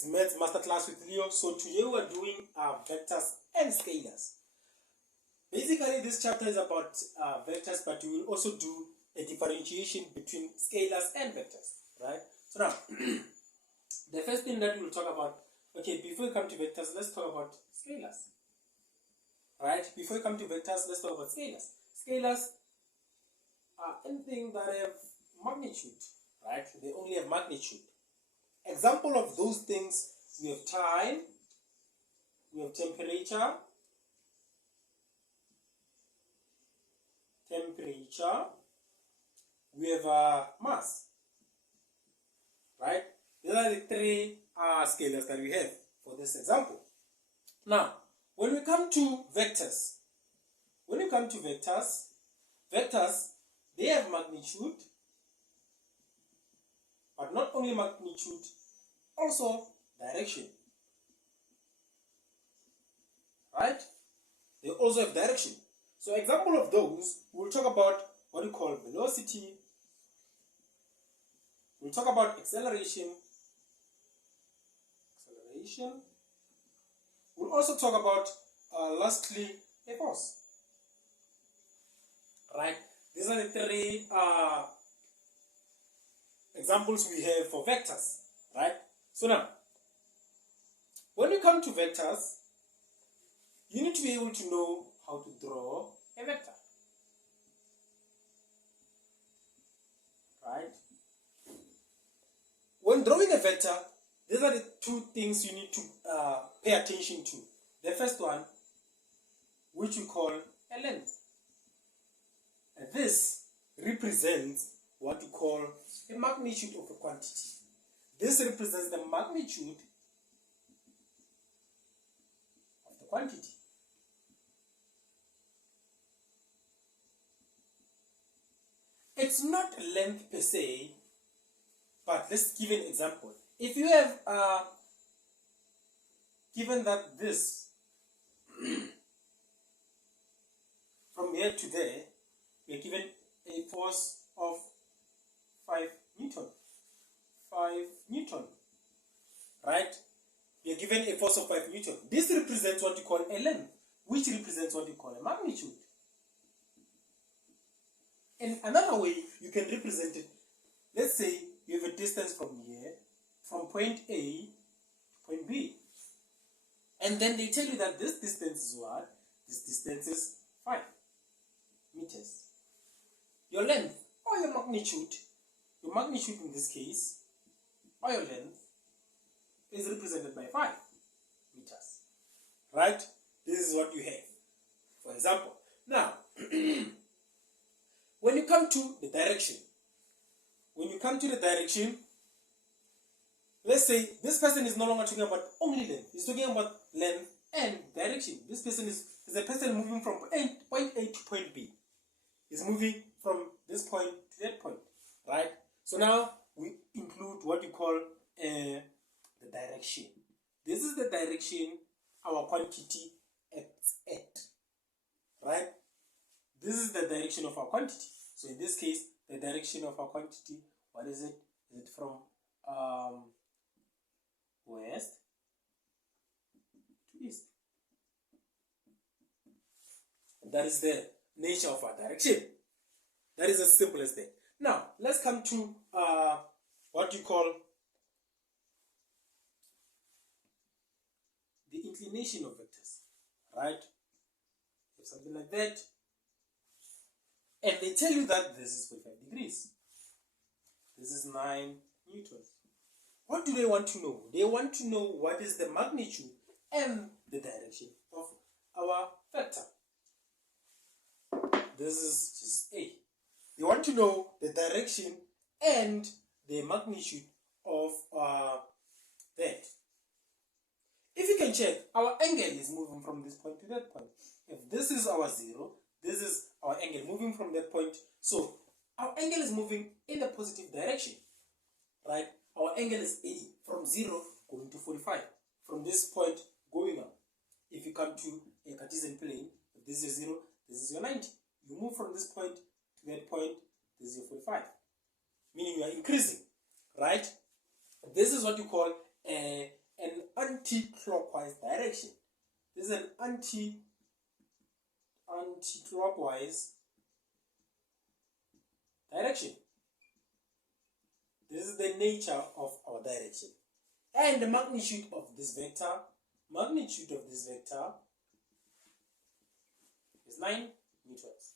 It's Maths Masterclass with Leo. So today we are doing vectors and scalars. Basically, this chapter is about vectors, but we will also do a differentiation between scalars and vectors, right? So now, the first thing that we will talk about, okay, before we come to vectors, let's talk about scalars, right? Before we come to vectors, let's talk about scalars. Scalars are anything that have magnitude, right? They only have magnitude. Example of those things, we have time, we have temperature, we have mass, right? These are the three scalars that we have for this example. Now, when we come to vectors, vectors, they have magnitude, but not only magnitude, also direction, right? They also have direction. So example of those, we'll talk about what we call velocity, we'll talk about acceleration, we'll also talk about lastly a force, right? These are the three examples we have for vectors, right? So now, when you come to vectors, you need to be able to know how to draw a vector, right? When drawing a vector, these are the two things you need to pay attention to. The first one, which we call a length. And this represents what we call the magnitude of a quantity. This represents the magnitude of the quantity. It's not length per se, but let's give an example. If you have given that this from here to there, we are given a force of 5 Newton. 5 Newton, right? We are given a force of 5 Newton. This represents what you call a length, which represents what you call a magnitude. And another way you can represent it, let's say you have a distance from here, from point A to point B. And then they tell you that this distance is what? This distance is 5 meters. Your length or your magnitude in this case, or your length, is represented by 5 meters. Right? This is what you have. For example, now, when you come to the direction, let's say this person is no longer talking about only length. He's talking about length and direction. This person is a person moving from point A to point B. He's moving from this point to that point, right? So now we include what we call the direction. This is the direction our quantity acts at, right? This is the direction of our quantity. So in this case, the direction of our quantity, what is it? Is it from west to east? That is the nature of our direction. That is as simple as that. Now, let's come to what you call the inclination of vectors, right? If something like that, and they tell you that this is 45 degrees. This is 9 newtons. What do they want to know? They want to know what is the magnitude and the direction of our vector. This is just A. They want to know the direction and the magnitude of that. If you can check, our angle is moving from this point to that point. If this is our 0, this is our angle moving from that point. So our angle is moving in the positive direction, right? Our angle is A, from 0 going to 45. From this point going up. If you come to a Cartesian plane, if this is your 0, this is your 90. You move from this point to that point, this is your 45. Meaning you are increasing, right? This is what you call a an anti-clockwise direction. This is an anti-clockwise direction. This is the nature of our direction. And the magnitude of this vector is 9 meters.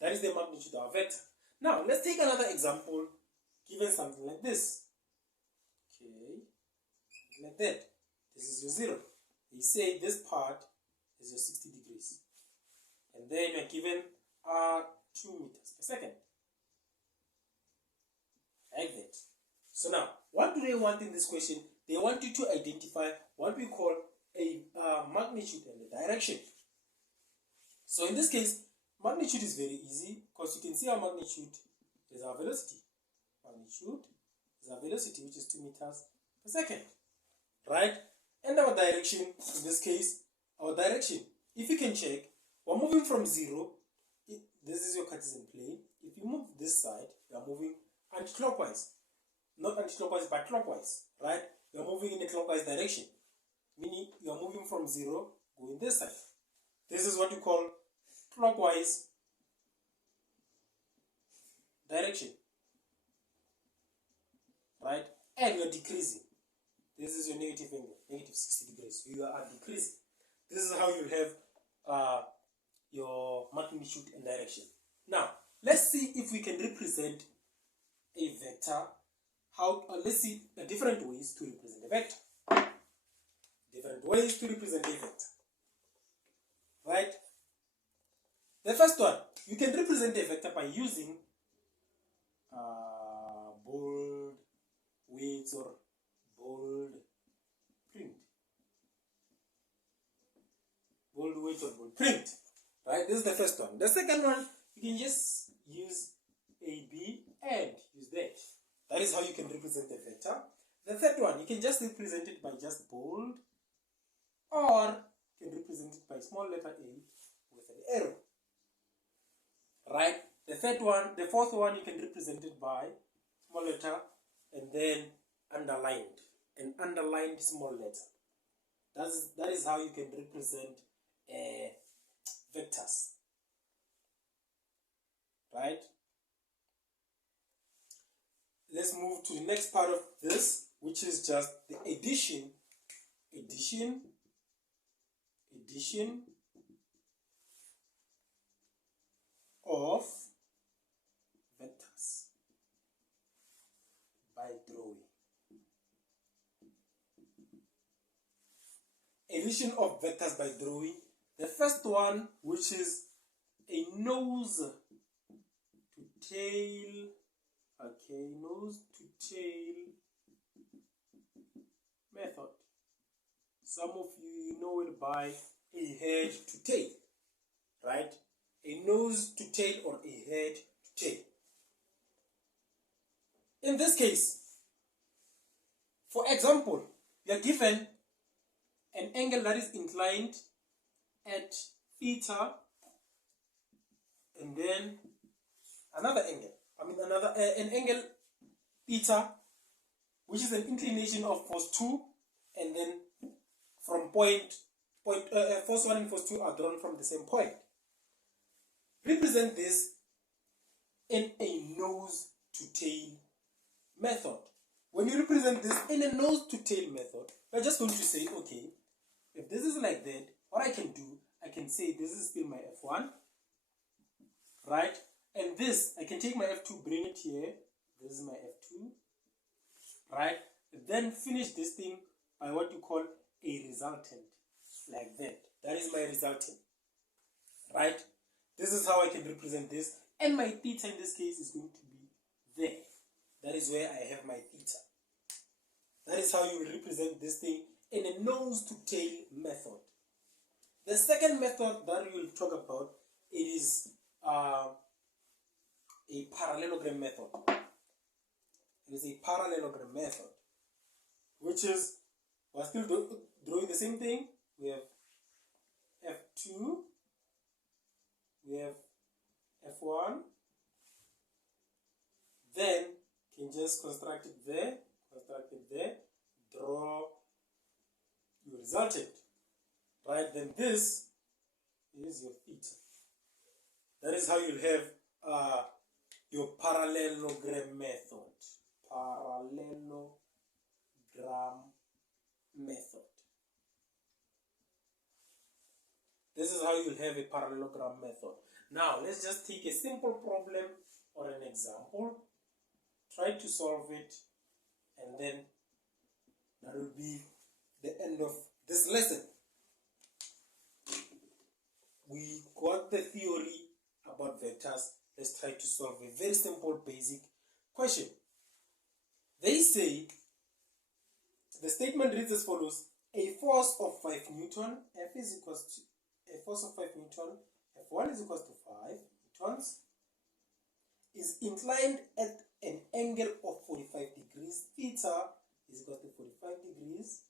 That is the magnitude of our vector. Now, let's take another example, given something like this. Okay, like that. This is your 0. They say this part is your 60 degrees. And then you're given 2 meters per second. Like that. So now, what do they want in this question? They want you to identify what we call a magnitude and the direction. So in this case, magnitude is very easy because you can see our magnitude is our velocity. Magnitude is our velocity, which is 2 meters per second. Right? And our direction, in this case, our direction, if you can check, we're moving from 0. This is your Cartesian plane. If you move this side, we are moving anti-clockwise. Not anti-clockwise, but clockwise. Right? You are moving in a clockwise direction. Meaning you are moving from 0, going this side. This is what you call clockwise direction. Right? And you are decreasing. This is your negative angle, negative 60 degrees. You are decreasing. This is how you have your magnitude and direction. Now, let's see if we can represent a vector. Let's see the different ways to represent a vector. Different ways to represent a vector. Right? The first one, you can represent a vector by using bold weights or bold print. Bold weight or bold print. Right? This is the first one. The second one, you can just use AB and use that. That is how you can represent the vector. The third one, you can just represent it by just bold, or you can represent it by small letter a with an arrow. Right? The fourth one, you can represent it by small letter and then underlined. An underlined small letter. That is how you can represent vectors. Right? Let's move to the next part of this, which is just the addition of vectors by drawing. Addition of vectors by drawing. The first one, which is a nose to tail. Okay, nose to tail method. Some of you know it by a head to tail, right? A nose to tail or a head to tail. In this case, for example, you are given an angle that is inclined at theta, and then another angle. An angle theta, which is an inclination of force 2, and then from force 1 and force 2 are drawn from the same point. Represent this in a nose to tail method. When you represent this in a nose to tail method, we're just going to say, okay, if this is like that, what I can do, I can say this is still my F1, right? And this, I can take my F2, bring it here. This is my F2, right? Then finish this thing by what you call a resultant, like that. That is my resultant, right? This is how I can represent this. And my theta in this case is going to be there. That is where I have my theta. That is how you represent this thing in a nose to tail method. The second method that we will talk about is a parallelogram method. It is a parallelogram method, which is, we're still drawing the same thing. We have F2, we have F1, then can just construct it there, draw your resultant, right? Then this is your theta. That is how you'll have your parallelogram method. Parallelogram method. This is how you'll have a parallelogram method. Now, let's just take a simple problem or an example. Try to solve it, and then that will be the end of this lesson. We got the theory about vectors. Let's try to solve a very simple basic question. They say, the statement reads as follows: a force of 5 Newton, F is equals to a force of 5 Newton, F1 is equals to 5 newtons, is inclined at an angle of 45 degrees. Theta is equal to 45 degrees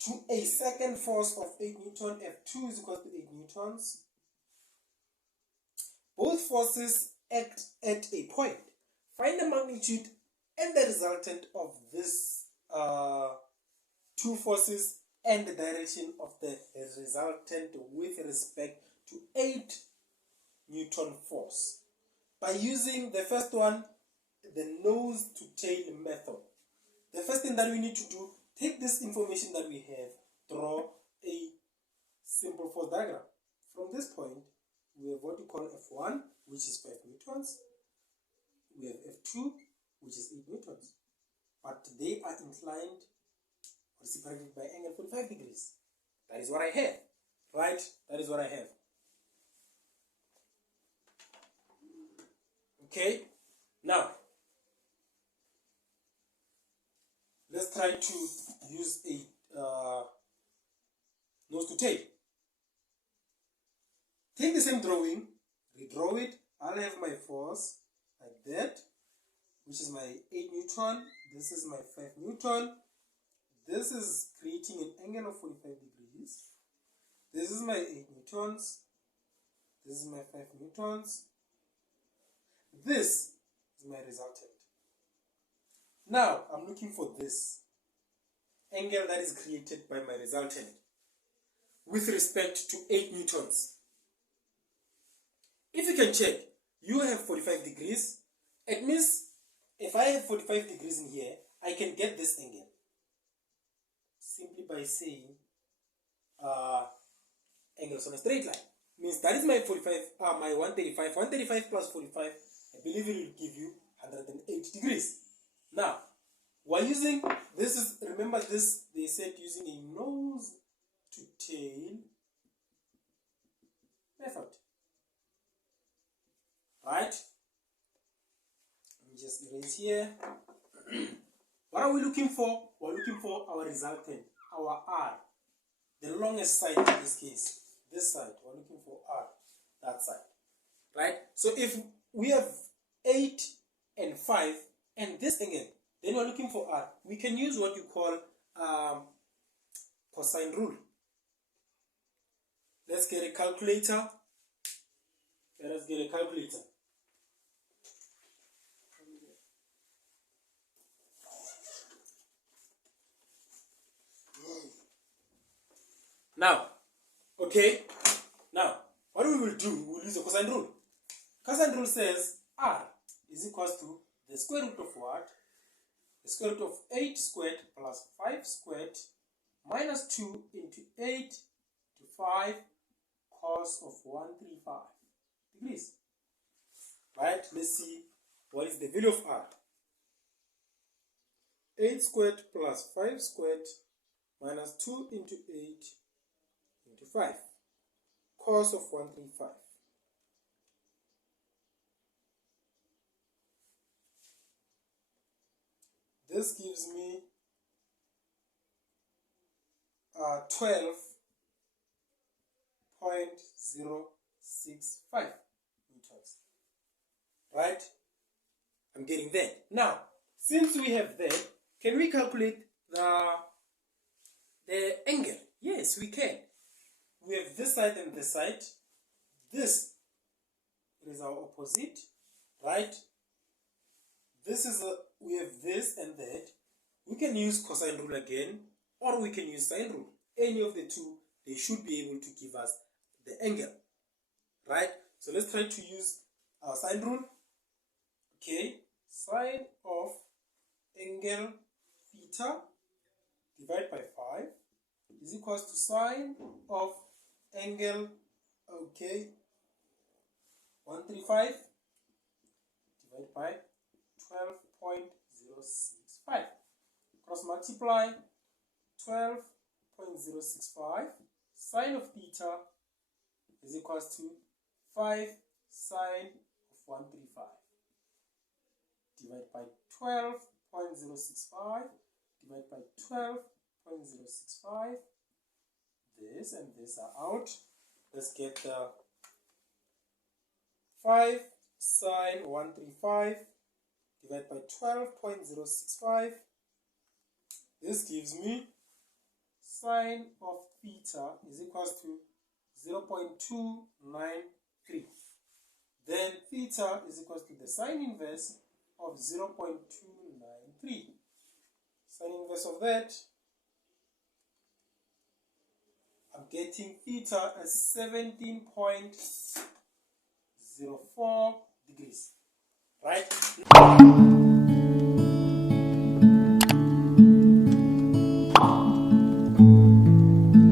to a second force of 8 Newton, F2 is equal to 8 newtons. Both forces act at a point. Find the magnitude and the resultant of this two forces and the direction of the resultant with respect to 8 Newton force. By using the first one, the nose to tail method. The first thing that we need to do, take this information that we have, draw a simple force diagram. From this point, we have what we call F1, which is 5 newtons. We have F2, which is 8 newtons. But they are inclined or separated by angle 45 degrees. That is what I have, right? That is what I have. Okay, now let's try to use a nose to tail. Take the same drawing, redraw it. I'll have my force like that, which is my 8 Newton. This is my 5 Newton. This is creating an angle of 45 degrees. This is my 8 Newtons. This is my 5 Newtons. This is my resultant. Now, I'm looking for this angle that is created by my resultant with respect to 8 Newtons. If you can check, you have 45 degrees. It means if I have 45 degrees in here, I can get this angle simply by saying angles on a straight line. Means that is my 45, my 135. 135 plus 45, I believe it will give you 108 degrees. Now, while using this is, remember this, they said using a nose to tail method. Right? Let me just erase here. What are we looking for? We're looking for our resultant, our R. The longest side in this case. This side. We're looking for R. That side. Right? So if we have 8 and 5 and this again, then we're looking for R. We can use what you call cosine rule. Let's get a calculator. Let us get a calculator. Now, okay, now, what we will do, we will use the cosine rule. Cosine rule says R is equals to the square root of what? The square root of 8 squared plus 5 squared minus 2 into 8 to 5 cos of 135 degrees. Right, let's see what is the value of R. 8 squared plus 5 squared minus 2 into 8 into 5 cos of 135. This gives me 12.065 meters. Right? I'm getting there. Now, since we have that, can we calculate the angle? Yes, we can. We have this side and this side. This is our opposite, right? This is we have this and that. We can use cosine rule again, or we can use sine rule. Any of the two, they should be able to give us the angle, right? So let's try to use our sine rule. Okay, sine of angle theta divided by 5 is equals to sine of angle, okay, 135 divided by 12.065. Cross multiply 12.065. Sine of theta is equals to 5 sine of 135 divided by 12.065 divided by 12.065. This and this are out. Let's get the 5 sine 135 divided by 12.065. This gives me sine of theta is equals to 0.293. Then theta is equals to the sine inverse of 0.293. Sine inverse of that, I'm getting theta as 17.04 degrees, right?